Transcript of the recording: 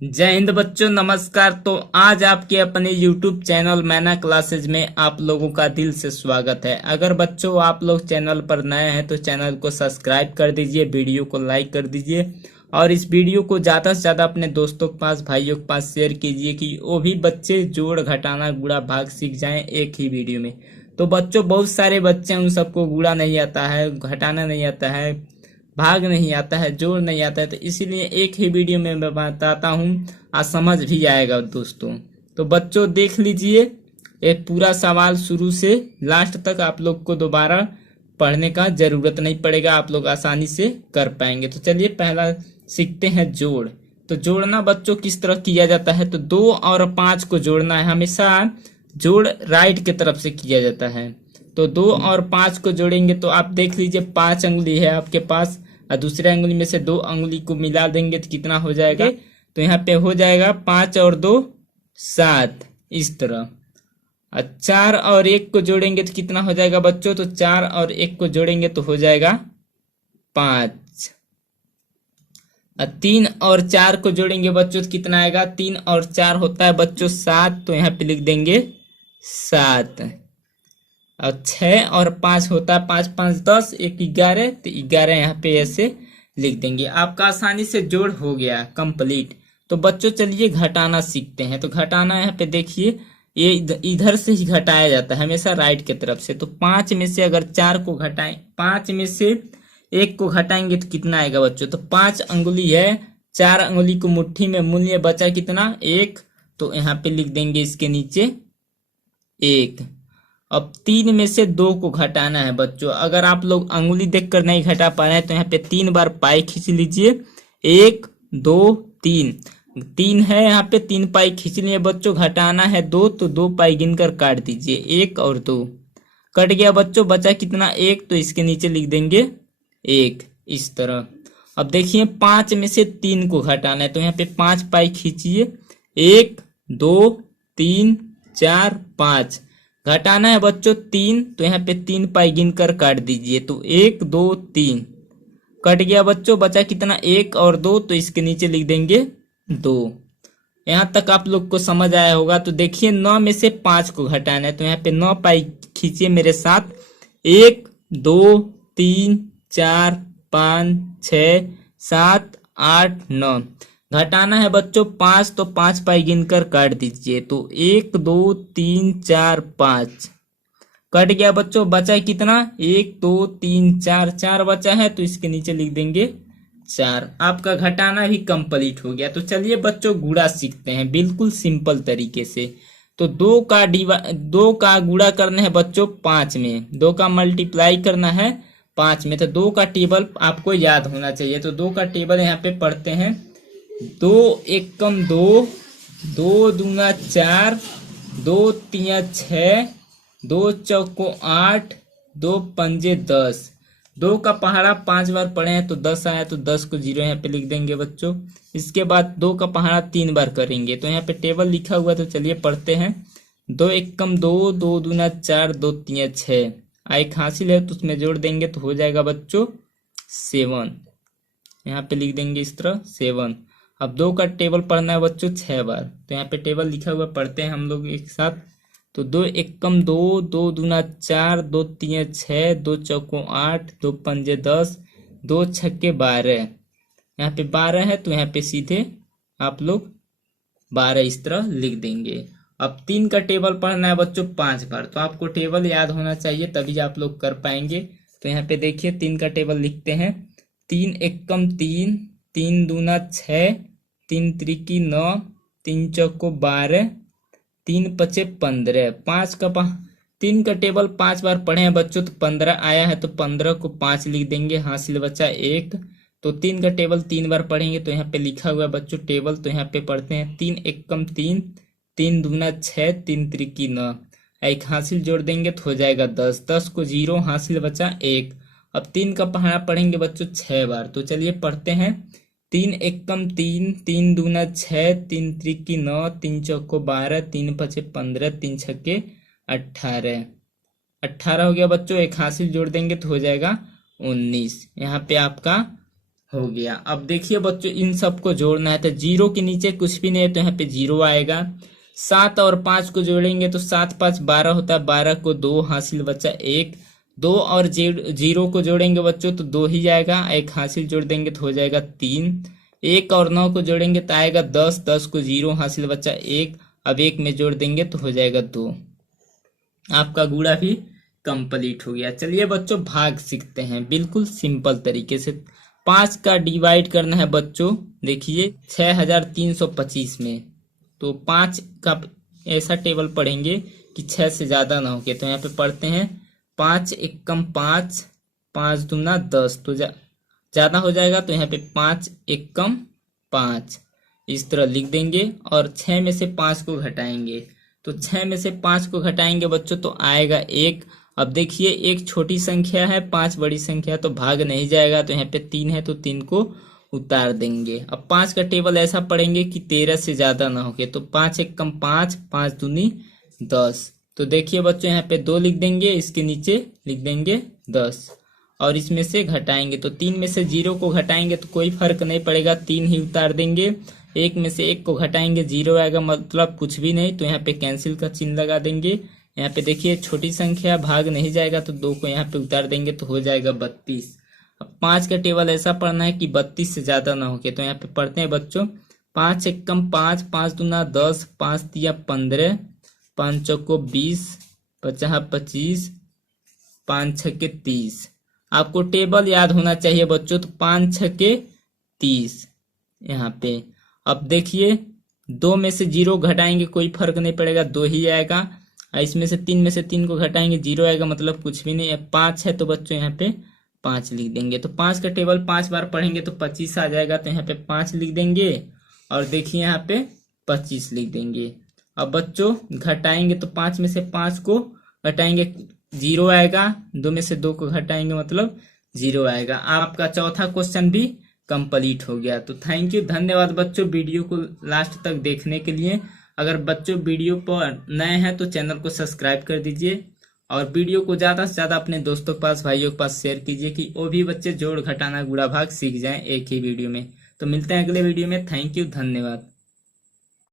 जय हिंद बच्चों, नमस्कार। तो आज आपके अपने YouTube चैनल मैना क्लासेज में आप लोगों का दिल से स्वागत है। अगर बच्चों आप लोग चैनल पर नए हैं तो चैनल को सब्सक्राइब कर दीजिए, वीडियो को लाइक कर दीजिए और इस वीडियो को ज़्यादा से ज़्यादा अपने दोस्तों के पास, भाइयों के पास शेयर कीजिए कि वो भी बच्चे जोड़, घटाना, गुणा, भाग सीख जाएं एक ही वीडियो में। तो बच्चों बहुत सारे बच्चे हैं, उन सबको गुणा नहीं आता है, घटाना नहीं आता है, भाग नहीं आता है, जोड़ नहीं आता है, तो इसीलिए एक ही वीडियो में मैं बताता हूँ, आज समझ भी आएगा दोस्तों। तो बच्चों देख लीजिए, एक पूरा सवाल शुरू से लास्ट तक आप लोग को दोबारा पढ़ने का जरूरत नहीं पड़ेगा, आप लोग आसानी से कर पाएंगे। तो चलिए पहला सीखते हैं जोड़। तो जोड़ना बच्चों किस तरह किया जाता है, तो 2 और 5 को जोड़ना है। हमेशा जोड़ राइट की तरफ से किया जाता है। तो 2 और 5 को जोड़ेंगे तो आप देख लीजिए 5 अंगुली है आपके पास और दूसरे अंगुली में से 2 अंगुली को मिला देंगे तो कितना हो जाएगा, तो यहाँ पे हो जाएगा 5 और 2 7, इस तरह। और 4 और 1 को जोड़ेंगे तो कितना हो जाएगा बच्चों, तो 4 और 1 को जोड़ेंगे तो हो जाएगा 5। और 3 और 4 को जोड़ेंगे बच्चों तो कितना आएगा, 3 और 4 होता है बच्चों 7, तो यहाँ पे लिख देंगे 7। और 6 और 5 होता है 5 5 10, 1 11, तो 11 यहाँ पे ऐसे लिख देंगे। आपका आसानी से जोड़ हो गया कंप्लीट। तो बच्चों चलिए घटाना सीखते हैं। तो घटाना यहाँ पे देखिए, ये इधर से ही घटाया जाता है हमेशा राइट की तरफ से। तो 5 में से अगर 4 को घटाएं, 5 में से 1 को घटाएंगे तो कितना आएगा बच्चों, तो 5 अंगुली है, 4 अंगुली को मुट्ठी में मूल्य बचा कितना 1, तो यहाँ पे लिख देंगे इसके नीचे 1। अब 3 में से 2 को घटाना है बच्चों। अगर आप लोग अंगुली देखकर नहीं घटा पा रहे हैं तो यहाँ पे 3 बार पाई खींच लीजिए, 1 2 3, 3 है यहाँ पे, 3 पाई खींच लिए बच्चों। घटाना है 2 तो 2 पाई गिनकर काट दीजिए, 1 और 2 कट गया बच्चों, बचा कितना 1, तो इसके नीचे लिख देंगे 1, इस तरह। अब देखिए 5 में से 3 को घटाना है तो यहाँ पे 5 पाई खींचिए, 1 2 3 4 5। घटाना है बच्चों 3, तो यहाँ पे 3 पाई गिनकर काट दीजिए, तो 1 2 3 कट गया बच्चों, बचा कितना 1 और 2, तो इसके नीचे लिख देंगे 2। यहाँ तक आप लोग को समझ आया होगा। तो देखिए 9 में से 5 को घटाना है तो यहाँ पे 9 पाई खींचिए मेरे साथ, 1 2 3 4 5 6 7 8 9। घटाना है बच्चों 5, तो 5 पाई गिनकर काट दीजिए, तो 1 2 3 4 5 कट गया बच्चों, बचा कितना 1 2 3 4, 4 बचा है तो इसके नीचे लिख देंगे 4। आपका घटाना भी कंप्लीट हो गया। तो चलिए बच्चों गुणा सीखते हैं बिल्कुल सिंपल तरीके से। तो 2 का गुणा करना है बच्चों 5 में, 2 का मल्टीप्लाई करना है 5 में। तो 2 का टेबल आपको याद होना चाहिए। तो 2 का टेबल यहाँ पे पढ़ते हैं, 2 एकम 2, 2 दूना 4, 2 तिया 6, 2 चौको 8, 2 पंजे 10। 2 का पहाड़ा 5 बार पढ़े हैं तो 10 आया, तो 10 को 0 यहाँ पे लिख देंगे बच्चों। इसके बाद 2 का पहाड़ा 3 बार करेंगे तो यहाँ पे टेबल लिखा हुआ, तो चलिए पढ़ते हैं। 2 एकम 2, 2 दूना 4, 2 तिया 6। एक हासिल है तो उसमें जोड़ देंगे तो हो जाएगा बच्चों 7। यहाँ पे लिख देंगे इस तरह 7। अब 2 का टेबल पढ़ना है बच्चों 6 बार, तो यहाँ पे टेबल लिखा हुआ पढ़ते हैं हम लोग एक साथ। तो 2 एकम 2, 2 दूना 4, 2 तिया 6, 2 चौको 8, 2 पंजे 10, 2 छक्के 12। यहाँ पे 12 है तो यहाँ पे सीधे आप लोग 12 इस तरह लिख देंगे। अब 3 का टेबल पढ़ना है बच्चों 5 बार, तो आपको टेबल याद होना चाहिए तभी आप लोग कर पाएंगे। तो यहाँ पे देखिए 3 का टेबल लिखते हैं, 3 एकम 3, 3 दूना 6, 3 त्रिकी 9, 3 चौको 12, 3 पचे 15। 3 का टेबल 5 बार पढ़े हैं बच्चों तो 15 आया है, तो 15 को 5 लिख देंगे, हासिल बचा 1। तो 3 का टेबल 3 बार पढ़ेंगे तो यहाँ पे लिखा हुआ है बच्चों टेबल, तो यहाँ पे पढ़ते हैं 3 एकम 3, 3 दूना 6, 3 त्रिकी 9। एक हासिल जोड़ देंगे तो हो जाएगा 10, 10 को 0, हासिल बचा 1। अब 3 का पहाड़ा पढ़ेंगे बच्चों 6 बार, तो चलिए पढ़ते हैं। 3 एकम 3, 3 दूना 6, 3 त्रिकी 9, 3 चौको 12, 3 पचे 15, 3 छक्के 18। 18 हो गया बच्चों, एक हासिल जोड़ देंगे तो हो जाएगा 19। यहाँ पे आपका हो गया। अब देखिए बच्चों, इन सबको जोड़ना है तो जीरो के नीचे कुछ भी नहीं है तो यहाँ पे जीरो आएगा। 7 और 5 को जोड़ेंगे तो 7 5 12 होता है, 12 को 2 हासिल बचा 1। 2 और जीरो को जोड़ेंगे बच्चों तो 2 ही आएगा, 1 हासिल जोड़ देंगे तो हो जाएगा 3। 1 और 9 को जोड़ेंगे तो आएगा 10, 10 को 0 हासिल बचा 1। अब 1 में जोड़ देंगे तो हो जाएगा 2। आपका गुणा भी कंप्लीट हो गया। चलिए बच्चों भाग सीखते हैं बिल्कुल सिंपल तरीके से। 5 का डिवाइड करना है बच्चों, देखिए 6325 में। तो 5 का ऐसा टेबल पढ़ेंगे कि 6 से ज्यादा ना हो के, तो यहाँ पे पढ़ते हैं 5 एकम 5, 5 दूना 10, तो ज्यादा हो जाएगा तो यहाँ पे 5 एकम 5 इस तरह लिख देंगे। और 6 में से 5 को घटाएंगे तो 6 में से 5 को घटाएंगे बच्चों तो आएगा 1। अब देखिए एक छोटी संख्या है, 5 बड़ी संख्या है तो भाग नहीं जाएगा, तो यहाँ पे 3 है तो 3 को उतार देंगे। अब 5 का टेबल ऐसा पढ़ेंगे कि 13 से ज्यादा ना होके, तो 5 एकम 5, 5 दूनी 10। तो देखिए बच्चों यहाँ पे 2 लिख देंगे, इसके नीचे लिख देंगे 10 और इसमें से घटाएंगे तो 3 में से 0 को घटाएंगे तो कोई फर्क नहीं पड़ेगा, 3 ही उतार देंगे। 1 में से 1 को घटाएंगे 0 आएगा, मतलब कुछ भी नहीं, तो यहाँ पे कैंसिल का चिन्ह लगा देंगे। यहाँ पे देखिए छोटी संख्या भाग नहीं जाएगा तो 2 को यहाँ पे उतार देंगे तो हो जाएगा 32। अब 5 का टेबल ऐसा पढ़ना है कि 32 से ज्यादा ना होके, तो यहाँ पे पढ़ते हैं बच्चों 5 एकम 5, 5 दूना 10, 5 तिया 15, 5 चौको 20, 50 25, 5 छक्के 30। आपको टेबल याद होना चाहिए बच्चों, तो 5 छक्के 30 यहाँ पे। अब देखिए 2 में से 0 घटाएंगे कोई फर्क नहीं पड़ेगा, 2 ही आएगा। इसमें से 3 में से 3 को घटाएंगे 0 आएगा, मतलब कुछ भी नहीं है। 5 है तो बच्चों यहाँ पे 5 लिख देंगे। तो 5 का टेबल 5 बार पढ़ेंगे तो 25 आ जाएगा, तो यहाँ पे 5 लिख देंगे और देखिए यहाँ पे 25 लिख देंगे। अब बच्चों घटाएंगे तो 5 में से 5 को घटाएंगे 0 आएगा, 2 में से 2 को घटाएंगे मतलब 0 आएगा। आपका चौथा क्वेश्चन भी कंप्लीट हो गया। तो थैंक यू, धन्यवाद बच्चों वीडियो को लास्ट तक देखने के लिए। अगर बच्चों वीडियो पर नए हैं तो चैनल को सब्सक्राइब कर दीजिए और वीडियो को ज्यादा से ज्यादा अपने दोस्तों के पास, भाइयों के पास शेयर कीजिए कि वो भी बच्चे जोड़ घटाना गुणा भाग सीख जाएं एक ही वीडियो में। तो मिलते हैं अगले वीडियो में। थैंक यू, धन्यवाद।